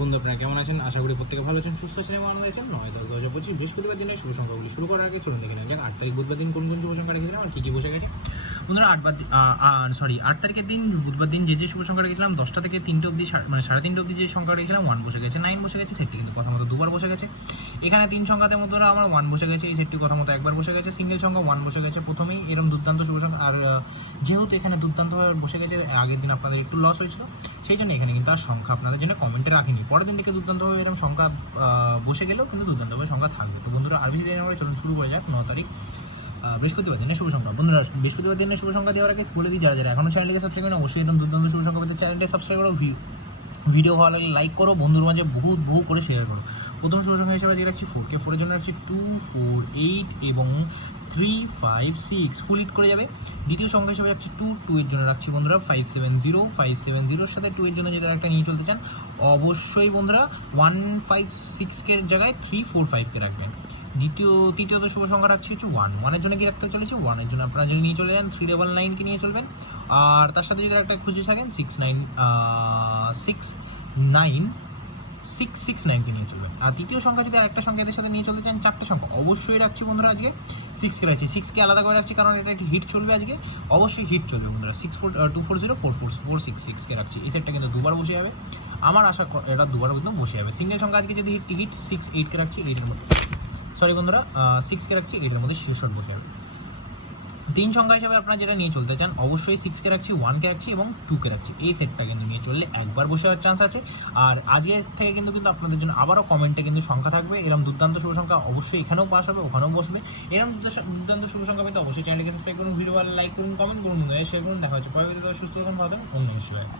বন্ধু আপনারা কেমন আছেন? আশা করি প্রত্যেকে ভালো আছেন, সুস্থ আছেন এবং আনন্দ আছেন। 9/10/2025 বৃহস্পতিবার দিনের শুভ সংখ্যাগুলি শুরু করার আগে চলুন দেখে নেওয়া যাক 8 তারিখ বুধবার দিন কোন কোন শুভ সংখ্যা রেখেছিলাম আর কি বসে গেছে। বন্ধুরা 8 তারিখের দিন বুধবার দিন যে শুভ সংখ্যা রেখেছিলাম 10টা থেকে 3টে অবধি, মানে 3:30 অবধি যে সংখ্যা রেখেছিলাম 1 বসে গেছে, 9 বসে গেছে, সেটটি কিন্তু কথা মতো দুবার বসে গেছে। এখানে 3 সংখ্যাতে মধ্যে আমার 1 বসে গেছে, এই সেটটি কথা মতো একবার বসে গেছে। সিঙ্গেল সংখ্যা 1 বসে গেছে প্রথমেই, এরকম দুর্দান্ত শুভ সংখ্যা। আর যেহেতু এখানে দুর্দান্তভাবে বসে গেছে, আগের দিন আপনাদের একটু লস হয়েছিল, সেই জন্য এখানে কিন্তু আর সংখ্যা আপনাদের জন্য কমেন্টে রাখিনি। পরের দিন থেকে দুর্দান্তভাবে এরকম সংখ্যা বসে গেলেও কিন্তু দুর্দান্তভাবে সংখ্যা থাকবে। তো বন্ধুরা আর বেশি দেরি না করে চলুন শুরু করে যাক 9 তারিখ বৃহস্পতিবার দিনের শুভ সংখ্যা। বন্ধুরা বৃহস্পতিবার দিনের শুভ সংখ্যা দেওয়ার আগে বলে দিই, যারা যারা এখনো চ্যানেলকে সাবস্ক্রাইব করেন অবশ্যই এরকম দুর্দান্ত শুভ সংখ্যা পেতে চ্যানেলটা সাবস্ক্রাইব করো, ভিডিও ভালো লাগলে লাইক করো, বন্ধুর মাঝে বহু করে শেয়ার করো। প্রথম শুভ সংখ্যা হিসেবে আজকে রাখছি 4কে, 4 এর জন্য রাখছি 2, 4, 8 এবং 3, 5, 6 ফুল হিট করে যাবে। দ্বিতীয় সংখ্যা হিসেবে রাখছি 2, 2 এর জন্য রাখছি বন্ধুরা 570, 570 সাথে 2 এর জন্য যেটা একটা নিয়ে চলতে চান অবশ্যই বন্ধুরা 156 এর জায়গায় 345 রাখবেন। তৃতীয়ত শুভ সংখ্যা রাখছি হচ্ছে 1 এর জন্য কি রাখতে চলেছি 1 এর জন্য আপনারা যদি নিয়ে চলে যান 399 নিয়ে চলবেন। আর তার সাথে যদি একটা খুঁজে থাকেন 669 নিয়ে চলবেন। আর তৃতীয় সংখ্যা যদি আরেকটা সংখ্যা এদের সাথে নিয়ে চলতে চান 4টে সংখ্যা অবশ্যই রাখছি বন্ধুরা আজকে 6কে রাখছি, 6কে আলাদা করে রাখছি কারণ এটা একটি হিট চলবে আজকে, অবশ্যই হিট চলবে বন্ধুরা। 2404446কে রাখছি, এই সেটটা কিন্তু দুবার বসে যাবে, আমার আশা এটা দুবার কিন্তু বসে যাবে। সিঙ্গেল সংখ্যা আজকে যদি হিট 6-8কে রাখছি 8 এর মধ্যে, সরি বন্ধুরা 6কে রাখছি 8 এর মধ্যে শেষ বসে যাবে। 3 সংখ্যা হিসেবে আপনারা যেটা নিয়ে চলতে চান অবশ্যই 6কে রাখছি, 1কে রাখছি এবং 2কে রাখছি, এই সেটটা কিন্তু নিয়ে চললে একবার বসে যাওয়ার চান্স আছে। আর আজকের থেকে কিন্তু আপনাদের জন্য আবারও কমেন্টে কিন্তু সংখ্যা থাকবে, এরকম দুর্দান্ত শুভ সংখ্যা অবশ্যই এখানেও পাস হবে, ওখানেও বসবে। এরকম দুর্দান্ত শুভ সংখ্যা পেতে অবশ্যই চ্যানেলকে সাবস্ক্রাইব করুন, ভিডিও ভালো লাইক করুন, কমেন্ট করুন, শেয়ার করুন। দেখা হচ্ছে পরবর্তীতে সুস্থ থাকুন, ভালো থাকুন, অন্য হিসেবে।